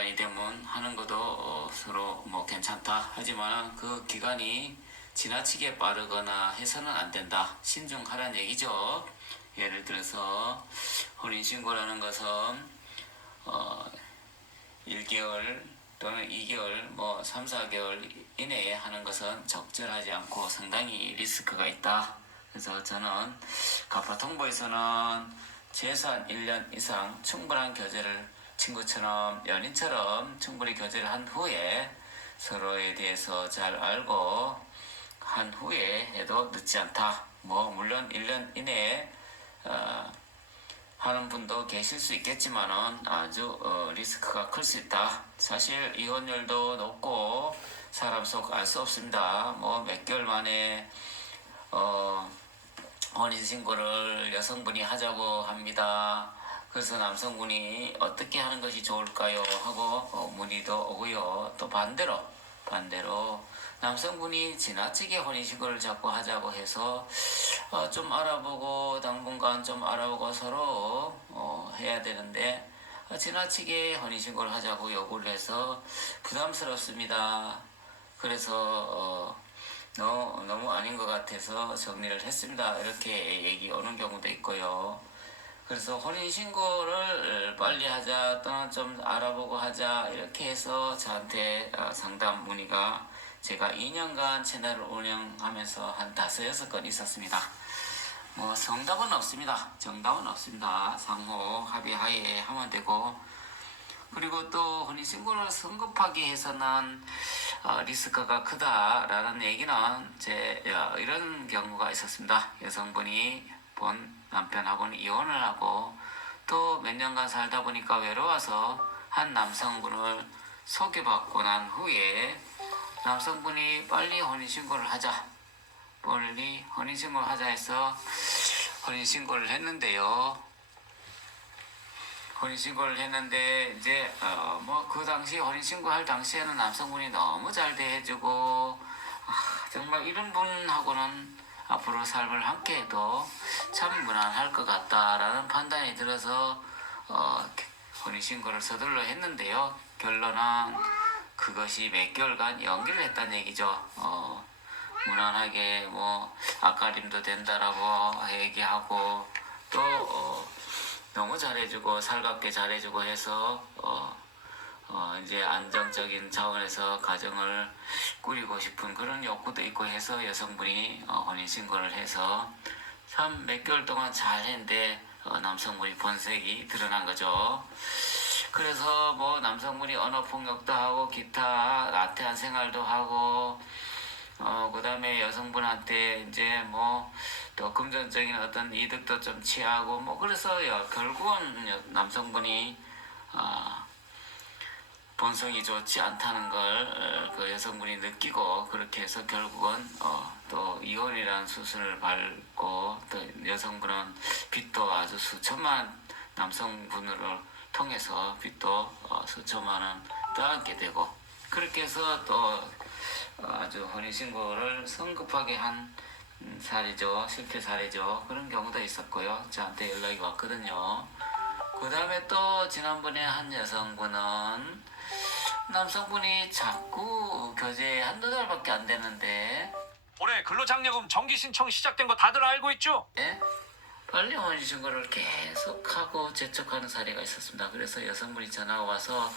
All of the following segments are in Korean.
기간이 되면 하는 것도 서로 뭐 괜찮다 하지만 그 기간이 지나치게 빠르거나 해서는 안 된다. 신중하라는 얘기죠. 예를 들어서 혼인신고라는 것은 1개월 또는 2개월, 뭐 3, 4개월 이내에 하는 것은 적절하지 않고 상당히 리스크가 있다. 그래서 저는 가파통보에서는 최소한 1년 이상 충분한 교제를 친구처럼 연인처럼 충분히 교제를 한 후에 서로에 대해서 잘 알고 한 후에 해도 늦지 않다. 뭐 물론 1년 이내에 하는 분도 계실 수 있겠지만은 아주 리스크가 클 수 있다. 사실 이혼율도 높고 사람 속 알 수 없습니다. 뭐 몇 개월 만에 혼인신고를 여성분이 하자고 합니다. 그래서 남성분이 어떻게 하는 것이 좋을까요? 하고 문의도 오고요. 또 반대로 남성분이 지나치게 혼인신고를 자꾸 하자고 해서 좀 알아보고 당분간 좀 알아보고 서로 해야 되는데 지나치게 혼인신고를 하자고 요구를 해서 부담스럽습니다. 그래서 너무 아닌 것 같아서 정리를 했습니다. 이렇게 얘기 오는 경우도 있고요. 그래서 혼인신고를 빨리 하자 또는 좀 알아보고 하자 이렇게 해서 저한테 상담 문의가 제가 2년간 채널을 운영하면서 한 5, 6건 있었습니다. 뭐 정답은 없습니다. 상호 합의하에 하면 되고, 그리고 또 혼인신고를 성급하게 해서는 리스크가 크다라는 얘기는 이런 경우가 있었습니다. 여성분이 본 남편하고는 이혼을 하고 또 몇 년간 살다 보니까 외로워서 한 남성분을 소개받고 난 후에 남성분이 빨리 혼인신고를 하자 해서 혼인신고를 했는데요. 혼인신고를 했는데 이제 뭐 그 당시 혼인신고 할 당시에는 남성분이 너무 잘 대해주고 정말 이런 분하고는 앞으로 삶을 함께해도 참 무난할 것 같다라는 판단이 들어서 혼인신고를 서둘러 했는데요. 결론은 그것이 몇 개월간 연기를 했다는 얘기죠. 무난하게 뭐 앞가림도 된다라고 얘기하고 또 너무 잘해주고 살갑게 잘해주고 해서 이제 안정적인 차원에서 가정을 꾸리고 싶은 그런 욕구도 있고 해서 여성분이 혼인신고를 해서 참 몇 개월 동안 잘 했는데 남성분이 본색이 드러난 거죠. 그래서 뭐 남성분이 언어폭력도 하고 기타 나태한 생활도 하고 그 다음에 여성분한테 이제 뭐 또 금전적인 어떤 이득도 좀 취하고 뭐 그래서 결국은 남성분이 본성이 좋지 않다는 걸 그 여성분이 느끼고 그렇게 해서 결국은 또 이혼이라는 수순을 밟고 또 여성분은 빚도 아주 수천만 남성분을 통해서 빚도 수천만 원 떠안게 되고 그렇게 해서 또 아주 혼인신고를 성급하게 한 사례죠. 실패 사례죠. 그런 경우도 있었고요. 저한테 연락이 왔거든요. 그 다음에 또 지난번에 한 여성분은 남성분이 자꾸 교제 한두 달밖에 안 됐는데 올해 근로장려금 정기 신청 시작된 거 다들 알고 있죠? 빨리 혼인신고를 계속하고 재촉하는 사례가 있었습니다. 그래서 여성분이 전화가 와서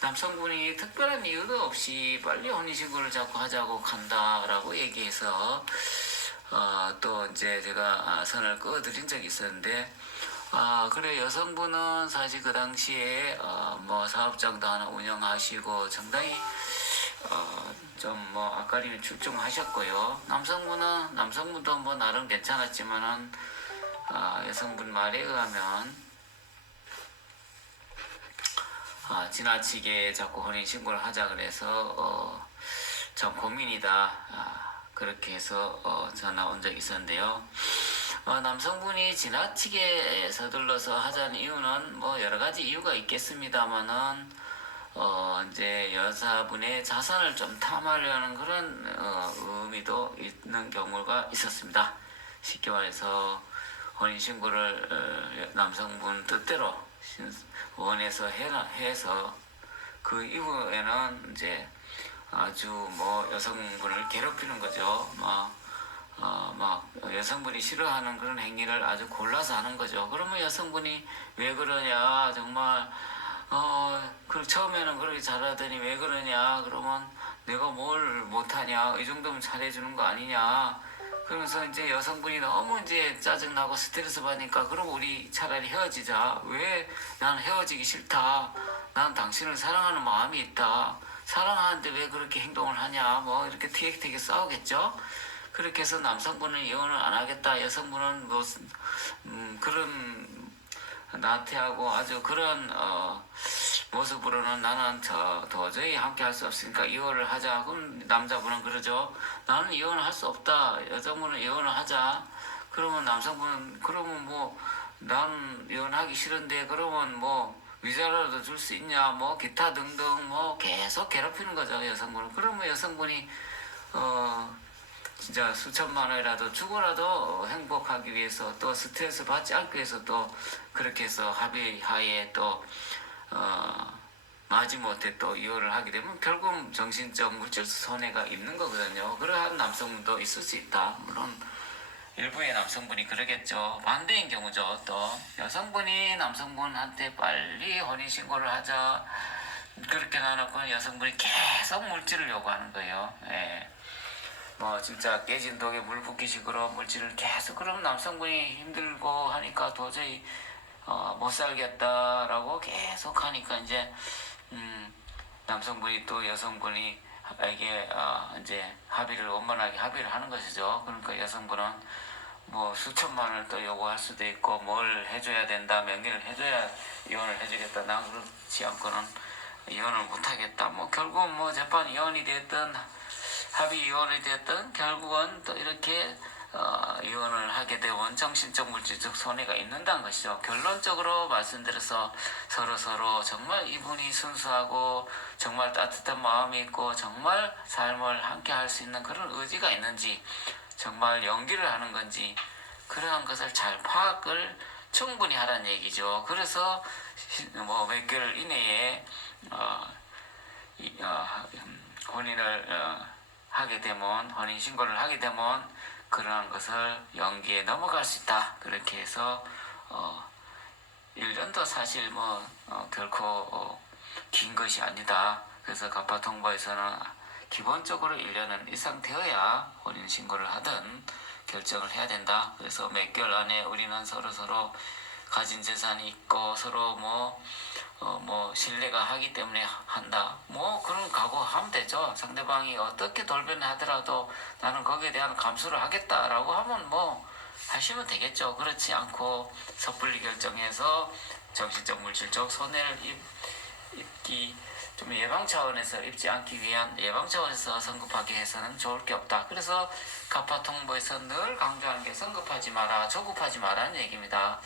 남성분이 특별한 이유도 없이 빨리 혼인신고를 자꾸 하자고 간다라고 얘기해서 또 이제 제가 선을 그어드린 적이 있었는데 그래 여성분은 사실 그 당시에 뭐 사업장도 하나 운영하시고 상당히 좀 뭐 앞가림이 출중하셨고요. 남성분도 뭐 나름 괜찮았지만은 여성분 말에 의하면 지나치게 자꾸 혼인신고를 하자 그래서 참 고민이다 그렇게 해서 전화 온 적이 있었는데요. 남성분이 지나치게 서둘러서 하자는 이유는 뭐 여러 가지 이유가 있겠습니다만은 이제 여자분의 자산을 좀 탐하려는 그런 의미도 있는 경우가 있었습니다. 쉽게 말해서 혼인신고를 남성분 뜻대로 원해서 해서 그 이후에는 이제 아주 뭐 여성분을 괴롭히는 거죠. 막 여성분이 싫어하는 그런 행위를 아주 골라서 하는 거죠. 그러면 여성분이 왜 그러냐, 정말 그 처음에는 그렇게 잘하더니 왜 그러냐, 그러면 내가 뭘 못하냐, 이 정도면 잘해주는 거 아니냐. 그러면서 이제 여성분이 너무 이제 짜증나고 스트레스 받으니까, 그럼 우리 차라리 헤어지자. 왜 난 헤어지기 싫다. 난 당신을 사랑하는 마음이 있다. 사랑하는데 왜 그렇게 행동을 하냐. 뭐 이렇게 티격태격 싸우겠죠. 그렇게 해서 남성분은 이혼을 안 하겠다. 여성분은 무슨 그런 나태하고 아주 그런 모습으로는 나는 도저히 함께 할 수 없으니까 이혼을 하자. 그럼 남자분은 그러죠. 나는 이혼을 할 수 없다. 여성분은 이혼을 하자. 그러면 남성분은 그러면 뭐 나는 이혼하기 싫은데 그러면 뭐 위자료라도 줄 수 있냐, 뭐 기타 등등 뭐 계속 괴롭히는 거죠, 여성분은. 그러면 여성분이 진짜 수천만 원이라도 주고라도 행복하기 위해서, 또 스트레스 받지 않기 위해서 또 그렇게 해서 합의하에 또 마지못해 또 이혼을 하게 되면 결국 정신적 물질적 손해가 있는 거거든요. 그러한 남성분도 있을 수 있다. 물론 일부의 남성분이 그러겠죠. 반대인 경우죠. 또 여성분이 남성분한테 빨리 혼인신고를 하자 그렇게 나눠놓고 여성분이 계속 물질을 요구하는 거예요. 예. 뭐 진짜 깨진 독에 물 붓기식으로 물질을 계속, 그러면 남성분이 힘들고 하니까 도저히 못 살겠다라고 계속 하니까 이제 남성분이 또 여성분이 에게 이제 합의를 원만하게 합의를 하는 것이죠. 그러니까 여성분은 뭐 수천만 원을 또 요구할 수도 있고, 뭘 해줘야 된다, 명의를 해줘야 이혼을 해주겠다, 나 그렇지 않고는 이혼을 못하겠다. 뭐 결국은 뭐 재판 이혼이 됐든 합의 이혼이 됐든 결국은 또 이렇게 이혼을 하게 되면 정신적 물질적 손해가 있는다는 것이죠. 결론적으로 말씀드려서 서로 정말 이분이 순수하고 정말 따뜻한 마음이 있고 정말 삶을 함께 할 수 있는 그런 의지가 있는지, 정말 연기를 하는 건지, 그러한 것을 잘 파악을 충분히 하라는 얘기죠. 그래서 뭐 몇 개월 이내에 혼인을 하게 되면, 혼인신고를 하게 되면 그러한 것을 연기에 넘어갈 수 있다. 그렇게 해서 1년도 사실 뭐 결코 긴 것이 아니다. 그래서 가파통보에서는 기본적으로 1년은 이상 되어야 혼인신고를 하든 결정을 해야 된다. 그래서 몇 개월 안에 우리는 서로 가진 재산이 있고 서로 뭐 신뢰가 하기 때문에 한다. 뭐 그런 각오하면 되죠. 상대방이 어떻게 돌변하더라도 나는 거기에 대한 감수를 하겠다라고 하면 뭐 하시면 되겠죠. 그렇지 않고 섣불리 결정해서 정신적 물질적 손해를 입기, 좀 예방 차원에서 입지 않기 위한, 예방 차원에서 성급하게 해서는 좋을 게 없다. 그래서 가파통보에서 늘 강조하는 게 성급하지 마라, 조급하지 마라는 얘기입니다.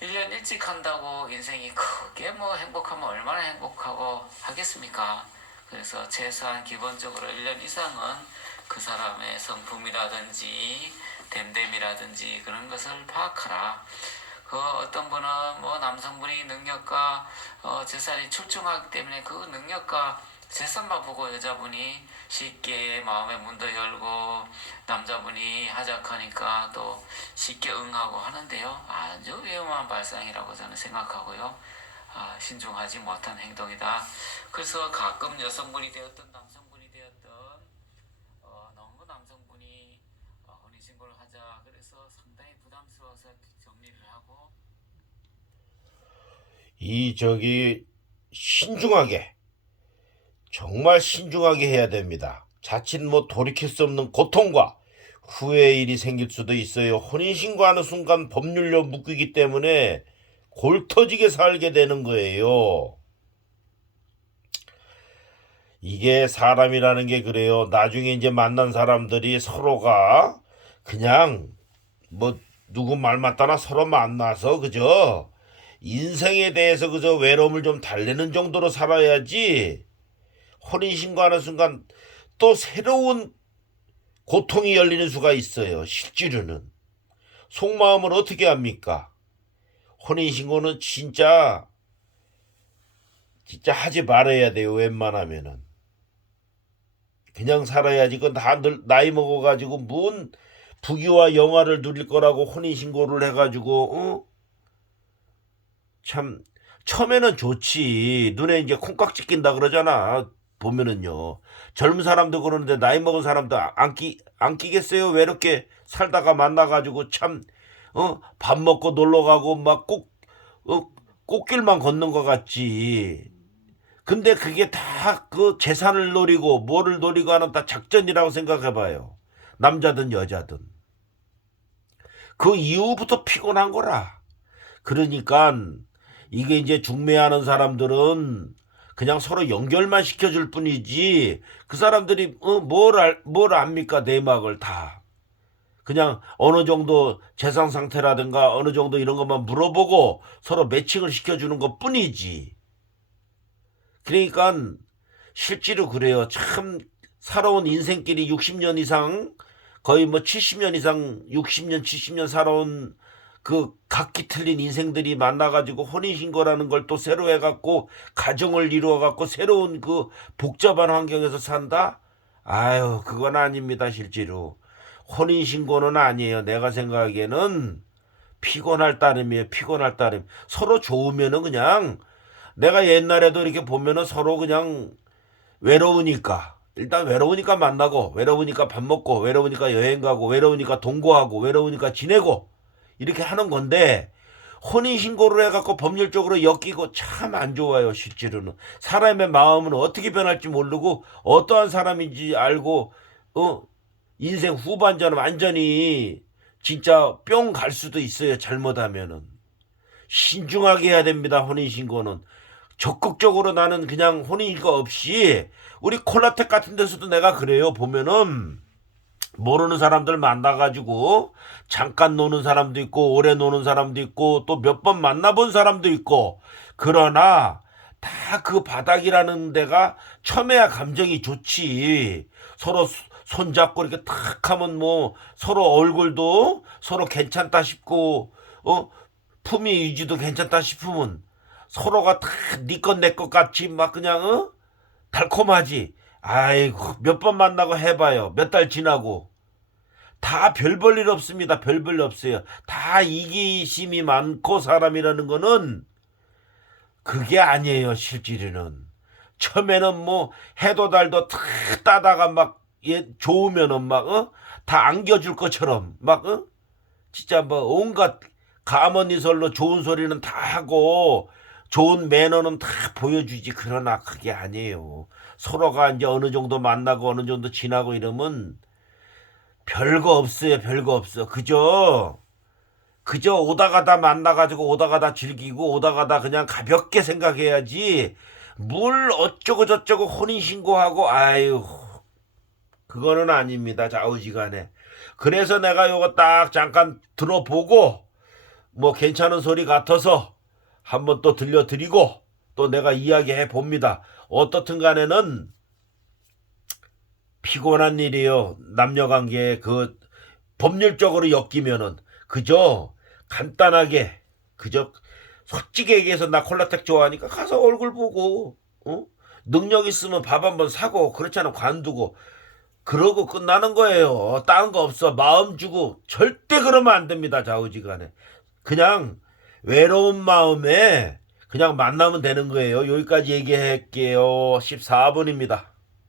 1년 일찍 한다고 인생이 크게 뭐 행복하면 얼마나 행복하고 하겠습니까? 그래서 최소한 기본적으로 1년 이상은 그 사람의 성품이라든지 됨됨이라든지 그런 것을 파악하라. 어떤 분은 뭐 남성분이 능력과 재산이 출중하기 때문에 그 능력과 재산만 보고 여자분이 쉽게 마음의 문도 열고 남자분이 하작하니까 또 쉽게 응하고 하는데요. 아주 위험한 발상이라고 저는 생각하고요. 신중하지 못한 행동이다. 그래서 가끔 여성분이 되었든 남성분이 되었든 너무 남성분이 혼인신고를 하자 그래서 상당히 부담스러워서 정리를 하고, 신중하게, 정말 신중하게 해야 됩니다. 자칫 뭐 돌이킬 수 없는 고통과 후회의 일이 생길 수도 있어요. 혼인신고하는 순간 법률로 묶이기 때문에 골터지게 살게 되는 거예요. 이게 사람이라는 게 그래요. 나중에 이제 만난 사람들이 서로가 그냥 뭐 누구 말 맞다나 서로 만나서 그저 인생에 대해서 그저 외로움을 좀 달래는 정도로 살아야지, 혼인신고하는 순간 또 새로운 고통이 열리는 수가 있어요. 실제로는 속마음을 어떻게 합니까? 혼인신고는 진짜 진짜 하지 말아야 돼요. 웬만하면은 그냥 살아야지. 그건 다 나이 먹어가지고 뭔 부귀와 영화를 누릴 거라고 혼인신고를 해가지고 참 처음에는 좋지. 눈에 이제 콩깍지 낀다 그러잖아. 보면은요. 젊은 사람도 그러는데 나이 먹은 사람도 안 끼겠어요? 왜 이렇게 살다가 만나가지고 참 밥 먹고 놀러 가고 막 꽃길만 걷는 것 같지. 근데 그게 다 그 재산을 노리고 뭐를 노리고 하는 다 작전이라고 생각해봐요. 남자든 여자든. 그 이후부터 피곤한 거라. 그러니까 이게 이제 중매하는 사람들은 그냥 서로 연결만 시켜줄 뿐이지 그 사람들이 뭘 압니까 내막을 다. 그냥 어느 정도 재산 상태라든가 어느 정도 이런 것만 물어보고 서로 매칭을 시켜주는 것 뿐이지. 그러니까 실제로 그래요. 참 살아온 인생길이 60년 이상 거의 뭐 70년 이상 60년 70년 살아온 그 각기 틀린 인생들이 만나가지고 혼인신고라는 걸 또 새로 해갖고 가정을 이루어갖고 새로운 그 복잡한 환경에서 산다? 아유 그건 아닙니다. 실제로 혼인신고는 아니에요. 내가 생각하기에는 피곤할 따름이에요. 피곤할 따름. 서로 좋으면은 그냥 내가 옛날에도 이렇게 보면은 서로 그냥 외로우니까 일단 외로우니까 만나고 외로우니까 밥 먹고 외로우니까 여행 가고 외로우니까 동거하고 외로우니까 지내고 이렇게 하는 건데 혼인신고를 해갖고 법률적으로 엮이고 참 안 좋아요. 실제로는 사람의 마음은 어떻게 변할지 모르고 어떠한 사람인지 알고 인생 후반전은 완전히 진짜 뿅 갈 수도 있어요. 잘못하면은 신중하게 해야 됩니다. 혼인신고는 적극적으로 나는 그냥 혼인신고 없이 우리 콜라텍 같은 데서도 내가 그래요. 보면은 모르는 사람들 만나가지고 잠깐 노는 사람도 있고 오래 노는 사람도 있고 또 몇 번 만나본 사람도 있고 그러나 다 그 바닥이라는 데가 처음에야 감정이 좋지. 서로 손잡고 이렇게 탁 하면 뭐 서로 얼굴도 서로 괜찮다 싶고 품위 유지도 괜찮다 싶으면 서로가 다 네 것 내 것 같이 막 그냥 달콤하지. 아이고 몇 번 만나고 해봐요. 몇 달 지나고 다 별 볼 일 없습니다. 별 볼 일 없어요. 다 이기심이 많고 사람이라는 거는 그게 아니에요. 실제로는 처음에는 뭐 해도 달도 탁 따다가 막 좋으면은 막 다 안겨줄 것처럼 막 진짜 뭐 온갖 가머니설로 좋은 소리는 다 하고 좋은 매너는 다 보여주지. 그러나 그게 아니에요. 서로가 이제 어느 정도 만나고 어느 정도 지나고 이러면 별거 없어요. 별거 없어. 그저 오다 가다 만나가지고 오다 가다 즐기고 오다 가다 그냥 가볍게 생각해야지 뭘 어쩌고 저쩌고 혼인신고하고 아유 그거는 아닙니다. 좌우지간에. 그래서 내가 요거 딱 잠깐 들어보고 뭐 괜찮은 소리 같아서 한번 또 들려드리고 또 내가 이야기해 봅니다. 어떻든 간에는 피곤한 일이에요. 남녀관계에 그 법률적으로 엮이면은 그저 간단하게 그저 솔직히 얘기해서 나 콜라텍 좋아하니까 가서 얼굴 보고 능력 있으면 밥 한번 사고 그렇지 않으면 관두고 그러고 끝나는 거예요. 다른 거 없어. 마음 주고 절대 그러면 안 됩니다. 좌우지간에 그냥 외로운 마음에 그냥 만나면 되는 거예요. 여기까지 얘기할게요. 14분입니다.